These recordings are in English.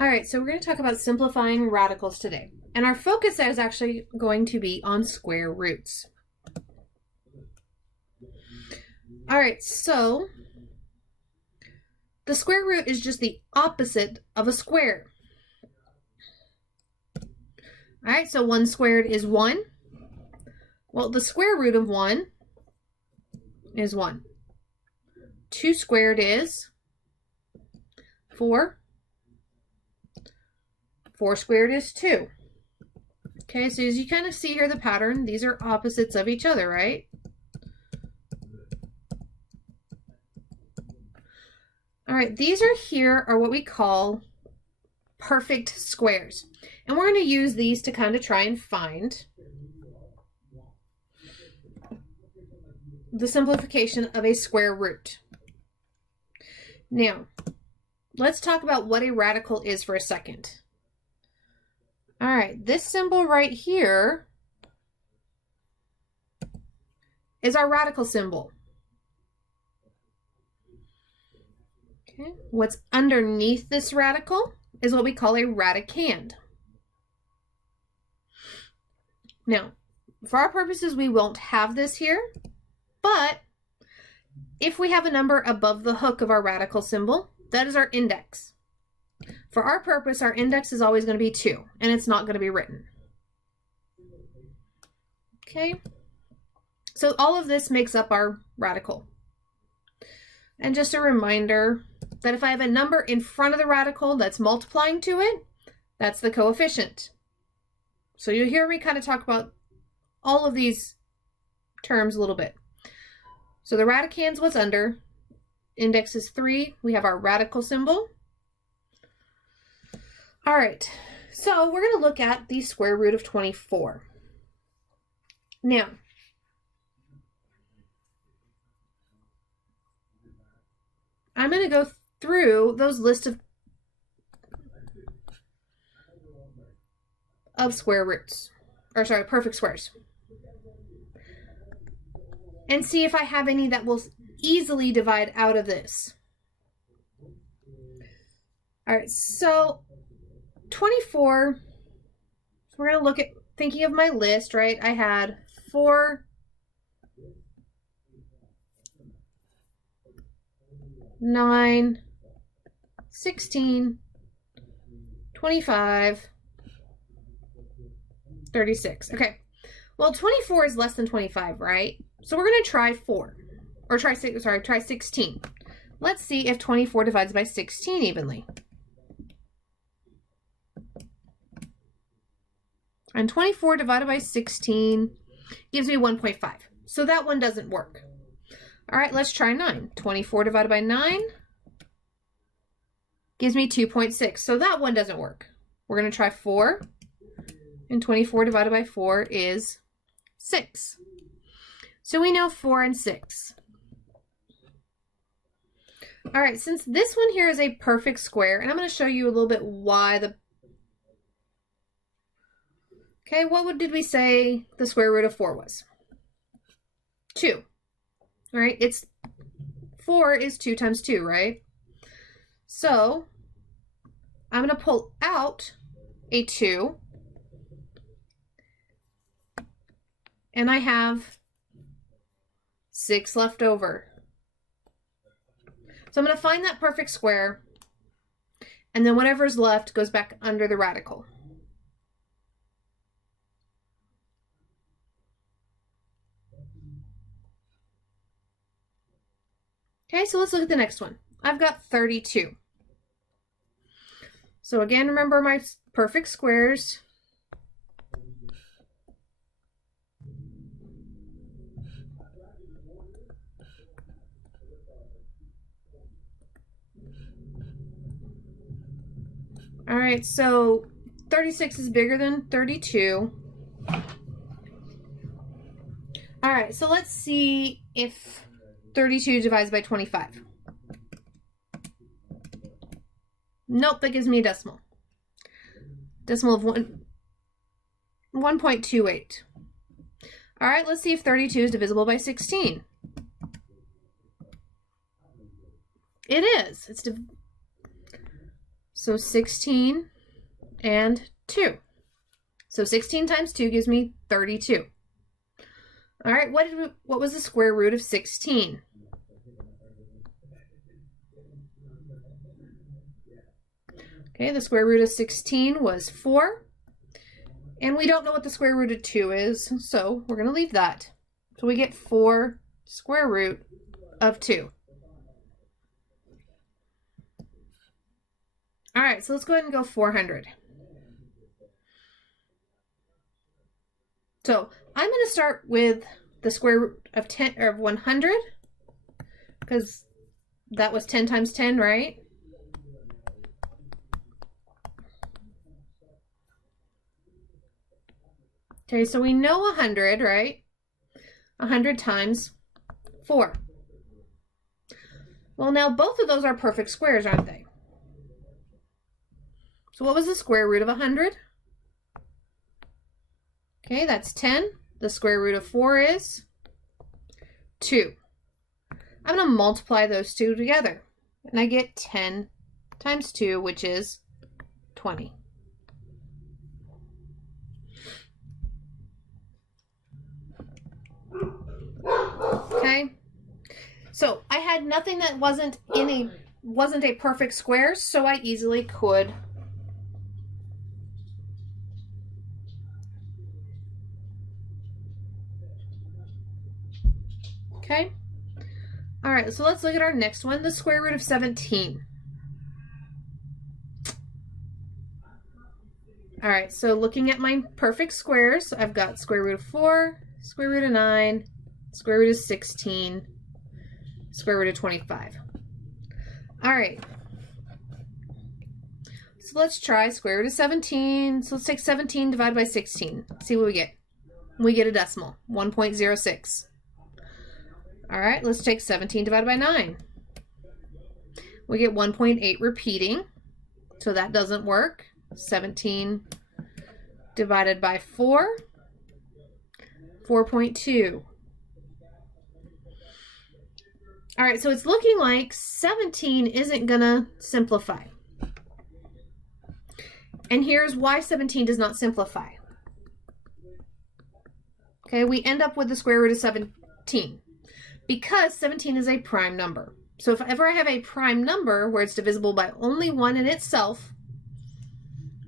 All right, so we're going to talk about simplifying radicals today. And our focus is actually going to be on square roots. All right, so the square root is just the opposite of a square. All right, so 1 squared is 1. Well, the square root of 1 is 1. 2 squared is 4. 4 squared is 2. Okay, so as you kind of see here the pattern, these are opposites of each other, right? All right, these are what we call perfect squares. And we're going to use these to kind of try and find the simplification of a square root. Now, let's talk about what a radical is for a second. All right, this symbol right here is our radical symbol. Okay, what's underneath this radical is what we call a radicand. Now, for our purposes, we won't have this here, but if we have a number above the hook of our radical symbol, that is our index. For our purpose, our index is always going to be 2, and it's not going to be written. Okay, so all of this makes up our radical. And just a reminder that if I have a number in front of the radical that's multiplying to it, that's the coefficient. So you'll hear me kind of talk about all of these terms a little bit. So the radicand's what's under. Index is 3. We have our radical symbol. All right, so we're going to look at the square root of 24. Now, I'm going to go through those lists of square roots, or sorry, perfect squares, and see if I have any that will easily divide out of this. All right, so 24, so we're going to look at, thinking of my list, right? I had 4, 9, 16, 25, 36. Okay, well, 24 is less than 25, right? So we're going to try 4, or try 16. Let's see if 24 divides by 16 evenly. And 24 divided by 16 gives me 1.5. So that one doesn't work. All right, let's try 9. 24 divided by 9 gives me 2.6. So that one doesn't work. We're going to try 4. And 24 divided by 4 is 6. So we know 4 and 6. All right, since this one here is a perfect square, and I'm going to show you a little bit why the... Okay, did we say the square root of 4 was? 2. All right, 4 is 2 times 2, right? So I'm going to pull out a 2, and I have 6 left over. So I'm going to find that perfect square, and then whatever's left goes back under the radical. Okay, so let's look at the next one. I've got 32. So again, remember my perfect squares. All right, so 36 is bigger than 32. All right, so let's see if 32 divides by 25. Nope, that gives me a decimal. Decimal of 1.28. All right, let's see if 32 is divisible by 16. It is. So 16 and 2. So 16 times 2 gives me 32. All right, what was the square root of 16? Okay, the square root of 16 was 4. And we don't know what the square root of 2 is, so we're going to leave that. So we get 4 square root of 2. All right, so let's go ahead and go 400. So I'm going to start with the square root of 10 or 100 because that was 10 times 10, right? Okay, so we know 100, right? 100 times 4. Well, now both of those are perfect squares, aren't they? So what was the square root of 100? Okay, that's 10. The square root of 4 is 2. I'm going to multiply those two together, and I get 10 times 2, which is 20. Okay, so I had nothing that wasn't a perfect square, so I easily could okay. All right, so let's look at our next one, the square root of 17. All right, so looking at my perfect squares, I've got square root of 4, square root of 9, square root of 16, square root of 25. All right, so let's try square root of 17. So let's take 17 divided by 16. See what we get. We get a decimal, 1.06. All right, let's take 17 divided by 9. We get 1.8 repeating, so that doesn't work. 17 divided by 4, 4.2. All right, so it's looking like 17 isn't gonna simplify. And here's why 17 does not simplify. Okay, we end up with the square root of 17 because 17 is a prime number. So if ever I have a prime number where it's divisible by only 1 in itself,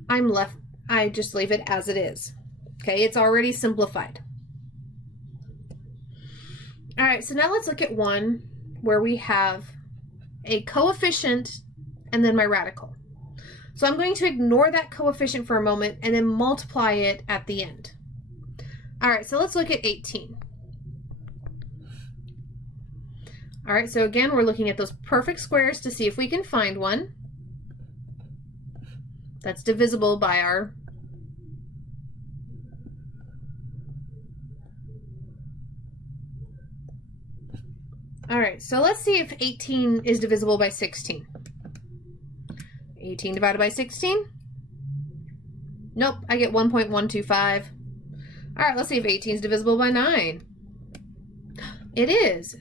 I just leave it as it is. Okay, it's already simplified. All right, so now let's look at one where we have a coefficient and then my radical. So I'm going to ignore that coefficient for a moment and then multiply it at the end. All right, so let's look at 18. All right, so again, we're looking at those perfect squares to see if we can find one that's divisible by our All right, so let's see if 18 is divisible by 16. 18 divided by 16? Nope, I get 1.125. All right, let's see if 18 is divisible by 9. It is.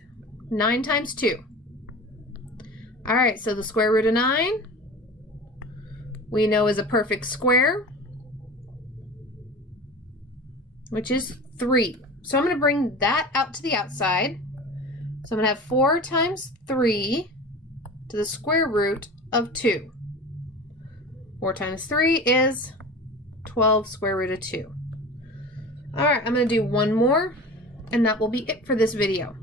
9 times 2. All right, so the square root of 9 we know is a perfect square, which is 3. So I'm going to bring that out to the outside. So I'm going to have 4 times 3 to the square root of 2. 4 times 3 is 12 square root of 2. All right, I'm going to do one more, and that will be it for this video.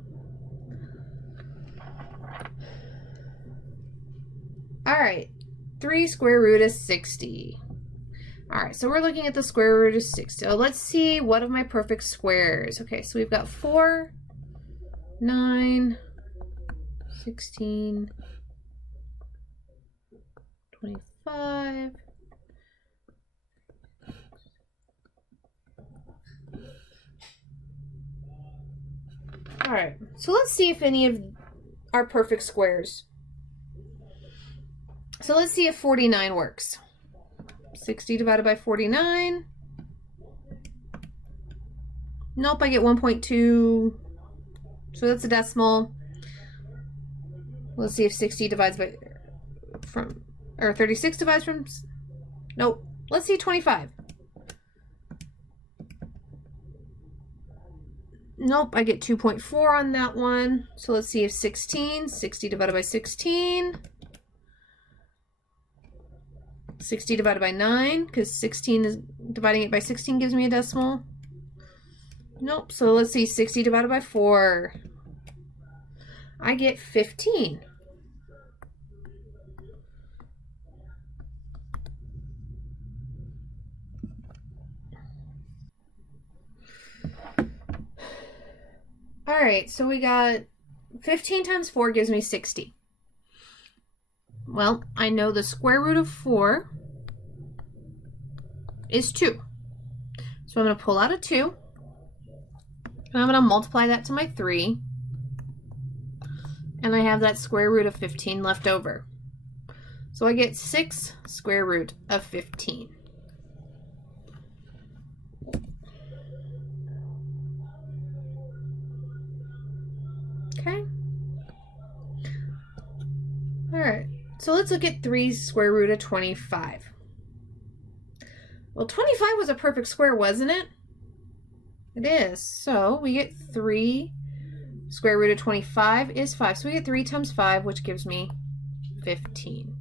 All right, 3 square root of 60. All right, so we're looking at the square root of 60. So let's see what of my perfect squares. Okay, so we've got 4, 9, 16, 25. All right, so let's see if any of our perfect squares. So let's see if 49 works. 60 divided by 49. Nope, I get 1.2. So that's a decimal. Let's see if 60 divides by or 36 divides from, nope, let's see 25. Nope, I get 2.4 on that one. So let's see if 60 divided by 16. 60 divided by 9, because 16 is dividing it by 16 gives me a decimal. Nope, so let's see, 60 divided by 4. I get 15. All right, so we got 15 times 4 gives me 60. Well, I know the square root of 4 is 2. So I'm going to pull out a 2. And I'm going to multiply that to my 3. And I have that square root of 15 left over. So I get 6 square root of 15. Okay. All right. So let's look at 3 square root of 25. Well, 25 was a perfect square, wasn't it? It is. So we get 3 square root of 25 is 5. So we get 3 times 5, which gives me 15.